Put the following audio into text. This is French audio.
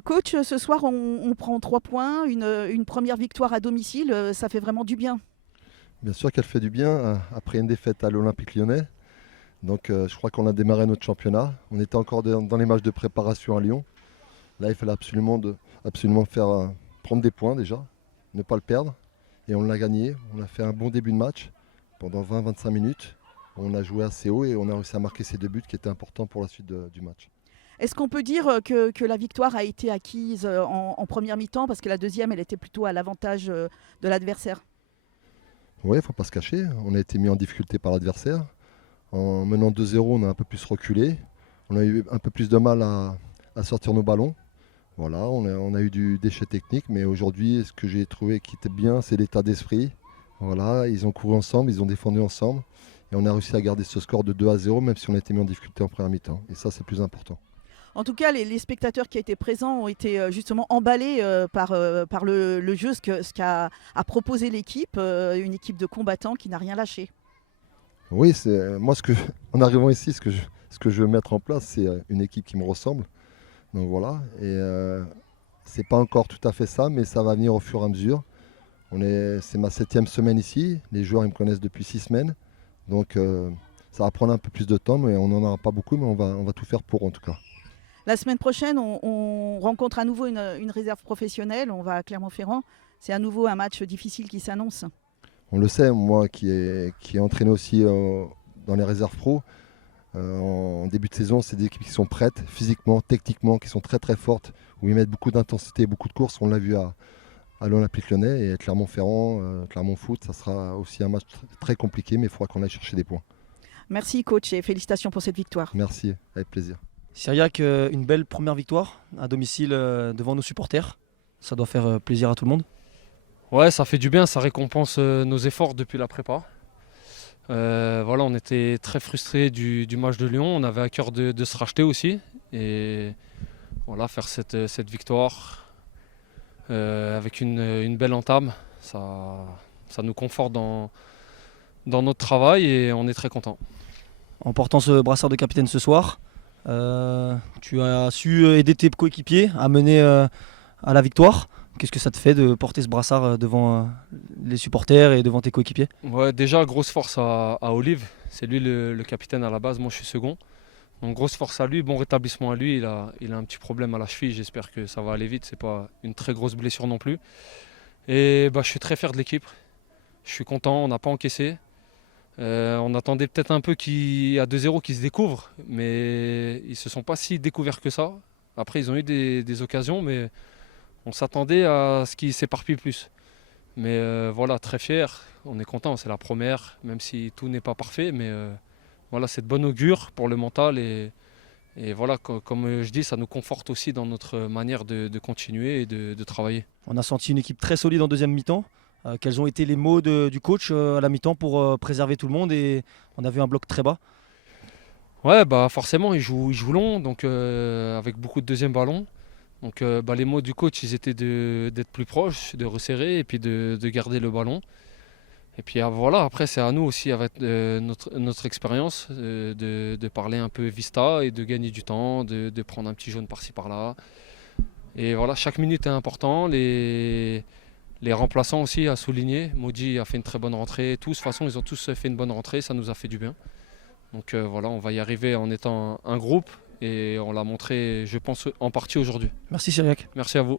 Coach, ce soir, on prend 3 points, une première victoire à domicile, ça fait vraiment du bien. Bien sûr qu'elle fait du bien après une défaite à l'Olympique Lyonnais. Donc je crois qu'on a démarré notre championnat. On était encore dans les matchs de préparation à Lyon. Là, il fallait absolument faire prendre des points déjà, ne pas le perdre. Et on l'a gagné. On a fait un bon début de match pendant 20-25 minutes. On a joué assez haut et on a réussi à marquer ces deux buts qui étaient importants pour la suite du match. Est-ce qu'on peut dire que la victoire a été acquise en première mi-temps parce que la deuxième, elle était plutôt à l'avantage de l'adversaire? Oui, il ne faut pas se cacher. On a été mis en difficulté par l'adversaire. En menant 2-0, on a un peu plus reculé. On a eu un peu plus de mal à sortir nos ballons. Voilà, on a eu du déchet technique, mais aujourd'hui, ce que j'ai trouvé qui était bien, c'est l'état d'esprit. Voilà, ils ont couru ensemble, ils ont défendu ensemble, et on a réussi à garder ce score de 2-0, même si on a été mis en difficulté en première mi-temps. Et ça, c'est le plus important. En tout cas, les spectateurs qui étaient présents ont été justement emballés par le jeu, ce qu'a a proposé l'équipe, une équipe de combattants qui n'a rien lâché. Oui, moi, en arrivant ici, ce que je veux mettre en place, c'est une équipe qui me ressemble. Donc voilà, et c'est pas encore tout à fait ça, mais ça va venir au fur et à mesure. C'est ma 7e semaine ici. Les joueurs ils me connaissent depuis 6 semaines. Donc ça va prendre un peu plus de temps, mais on n'en aura pas beaucoup, mais on va tout faire pour en tout cas. La semaine prochaine, on rencontre à nouveau une réserve professionnelle. On va à Clermont-Ferrand. C'est à nouveau un match difficile qui s'annonce. On le sait, moi qui ai entraîné aussi dans les réserves pro, en début de saison, c'est des équipes qui sont prêtes physiquement, techniquement, qui sont très très fortes, où ils mettent beaucoup d'intensité, beaucoup de courses. On l'a vu à l'Olympique Lyonnais et à Clermont-Ferrand, Clermont Foot, ça sera aussi un match très compliqué, mais il faudra qu'on aille chercher des points. Merci coach et félicitations pour cette victoire. Merci, avec plaisir. Syriac, une belle première victoire à domicile devant nos supporters. Ça doit faire plaisir à tout le monde. Ouais, ça fait du bien, ça récompense nos efforts depuis la prépa. Voilà, on était très frustrés du match de Lyon, on avait à cœur de se racheter aussi. Et voilà, faire cette victoire avec une belle entame, ça nous conforte dans notre travail et on est très content. En portant ce brassard de capitaine ce soir, tu as su aider tes coéquipiers à mener à la victoire. Qu'est-ce que ça te fait de porter ce brassard devant les supporters et devant tes coéquipiers? Ouais, déjà, grosse force à Olive, c'est lui le capitaine à la base, moi je suis second. Donc grosse force à lui, bon rétablissement à lui, il a un petit problème à la cheville, j'espère que ça va aller vite, c'est pas une très grosse blessure non plus. Et je suis très fier de l'équipe, je suis content, on n'a pas encaissé. On attendait peut-être un peu à 2-0 qu'ils se découvrent, mais ils se sont pas si découverts que ça. Après ils ont eu des occasions, mais on s'attendait à ce qu'ils s'éparpillent plus. Mais voilà, très fier, on est content, c'est la première, même si tout n'est pas parfait, mais voilà, c'est de bon augure pour le mental et voilà, comme je dis, ça nous conforte aussi dans notre manière de continuer et de travailler. On a senti une équipe très solide en deuxième mi-temps. Quels ont été les mots du coach à la mi-temps pour préserver tout le monde, et on a vu un bloc très bas? Ouais, forcément, ils jouent long, donc avec beaucoup de deuxième ballon. Donc les mots du coach, ils étaient d'être plus proches, de resserrer et puis de garder le ballon. Et puis voilà, après c'est à nous aussi avec notre expérience de parler un peu vista et de gagner du temps, de prendre un petit jaune par-ci par-là. Et voilà, chaque minute est important. Les remplaçants aussi à souligner. Maudit a fait une très bonne rentrée. Tous, de toute façon, ils ont tous fait une bonne rentrée, ça nous a fait du bien. Donc voilà, on va y arriver en étant un groupe et on l'a montré, je pense, en partie aujourd'hui. Merci Syriac. Merci à vous.